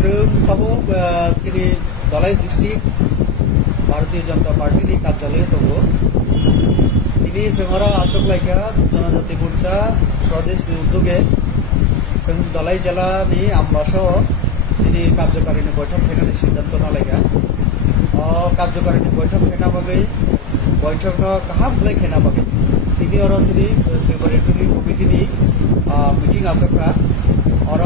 जों पाबो चिनि Dalai district Bharatiya Janata party नि कार्यालय दङ ini जोंरा आचक लायका जनजाति मोर्चा प्रदेश नि उद्योगे जों दलाई जिल्ला नि आमबासो चिनि कार्यकारिणी बैठक खेनानि सिद्धांत लायका कार्यकारिणी बैठक खेना बागै बैठक काहा बुलाय खेना बागै ini orang sini preparatory committee ni meeting आचका और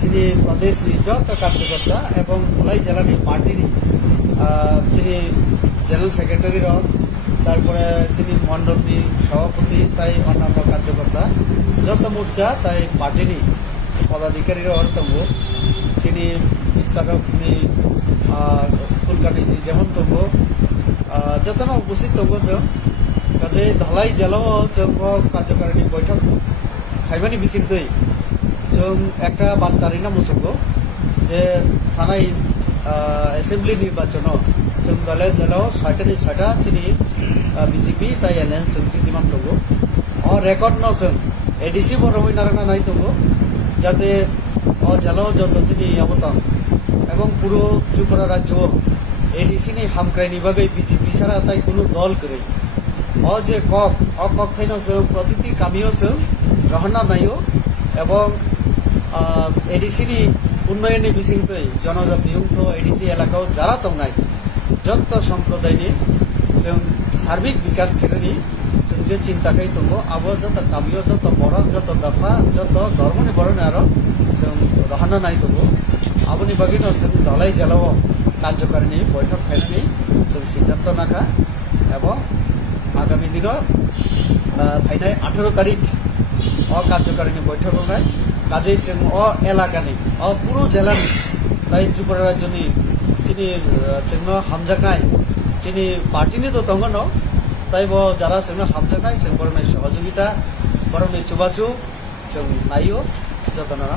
চিনি প্রদেশ নি যত কার্যকর্তা এবং ধলাই জেলা নি পার্টি নি চিনি জেনারেল সেক্রেটারি তারপরে চিনি মন্ডল নি সভাপতি তাই অন্যান্য কার্যকর্তা যত মোর্চা তাই পার্টি নি পদাধিকারী তঙ্গ চিনি বিস্তারক নি ফুলকাটি যেমন তঙ্গ যত উপস্থিত তঙ্গ কাজে ধলাই জেলাও কার্যকারিণী বৈঠক খাইবানি বিচির दै जों একটা বার্তারি না মুসুকো যে থানায় অ্যাসেম্বলি নির্বাচন जों দলে জেলাও ছয়টানি ছয়টা চিনি বিজেপি তাই এলায়েন্স जों দিমান দङ রেকর্ড ন जों এডিসি বরমই নারায়ণ নাই দङ যাতে জেলাও যত চিনি অবতাম এবং পুরো ত্রিপুরা রাজ্য এডিসি নি হামক্রাইনি বাগै বিজেপি ছাড়া তাই কোনো দল করে যে কক থাইনো जों প্রতিটি কামিও जों গহনা নাইও এবং এডিসি नि উন্নয়নী বিচিংতৈ জনজাতি এডিসি এলাকাও যারা দंनाय যত সম্প্রদায়নি जों সার্বিক বিকাশ খেলানি जों যে চিন্তাকাই दङ আবো যত কামিও যত বড় যত দফা যত ধর্মনি বড়নি আরো जों রহনা নাই दङ আবনি বাগিনো जों দলাই জেলাও কার্যকারিণী বৈঠক খাইনানি जों সিদ্ধান্ত নাখা এবং আগামী দিনও ফাইনাল 18 তারিখ কার্যকারিণী বৈঠক হয় কাজেই जों এলাকানি পুরো জেলানি তাই ত্রিপুরা রাজ্যনি চিনি जोंनो हामजानाय चिनि पार्टीनि तो दङ न তাই যারা जोंनो हामजानाय जों बरनाय सहযোगिता बरनाय चुबाचु जों नायो जतनरा